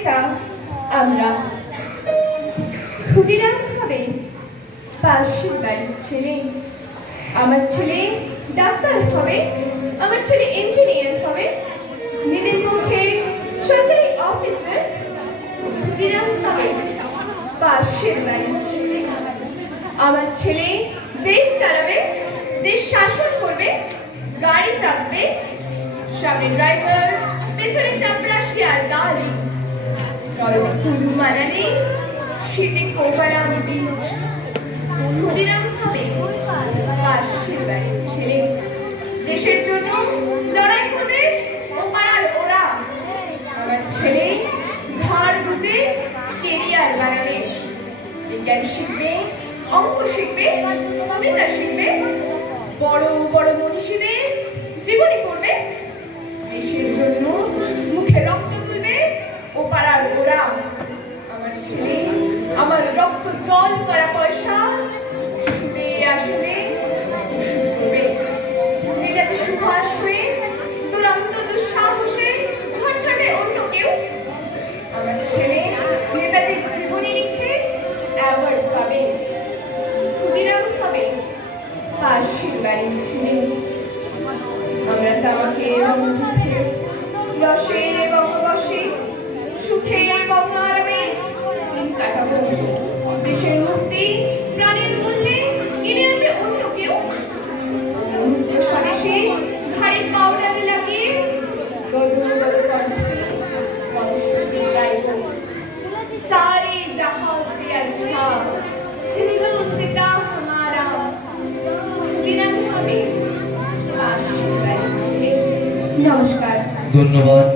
এটা আমরা ক্ষুদিরাম হবে পাশের বাড়ির ছেলে। আমার ছেলে ডাক্তার হবে, আমার ছেলে ইঞ্জিনিয়ার হবে, নিজের পক্ষে সরকারি অফিসার। ক্ষুদিরাম হবে পাশের বাড়ির ছেলে। আমার ছেলে দেশ চালাবে, দেশ শাসন করবে, গাড়ি চাপবে, সামনে ড্রাইভার, পেছনে চাপরাশি আর গাড়ি। গরমে কুলু মানালি, শীতে কোপারাম বীজ। ক্ষুদিরাম হবে পাশের বাড়ির ছেলে। দেশের জন্য লড়াই করবে ও পাড়ার ওরা। আমার ছেলে ধার বুঝে কেরিয়ার বানাবে, বিজ্ঞান শিখবে, অঙ্ক শিখবে, কবিতা শিখবে, বড় বড় মনীষীদের জীবনী পড়বে। দেশের জন্য মুখে রক্ত তুলবে ও পাড়ার ওরা। আমার ছেলে আমার রক্ত জল করা পয়সা সুদে আসলে উসুল করবে। নেতাজি সুভাষ হয়ে দুরন্ত দুঃসাহসে ঘর ছাড়বে অন্য কেউ। আমার ছেলে নেতাজির জীবনী লিখে অ্যাওয়ার্ড পাবে। ক্ষুদিরাম হবে পাশের বাড়ির ছেলে। আমরা তামাকে এবং দুঃখে, রসে এবং রসে, সুখে এবং আরামে দিন কাটাবো। দেশের মুক্তি প্রাণের মূল্যে কিনে আনবে অন্য কেউ। মুক্ত স্বদেশে ঘাড়ে পাউডারে লাগিয়ে গদগদ কণ্ঠে বংশগীত গাইব। सारे जहां से अच्छा हिंदुस्ता हमारा। ক্ষুদিরাম হবে পাশের বাড়ির ছেলে। নমস্কার। ধন্যবাদ।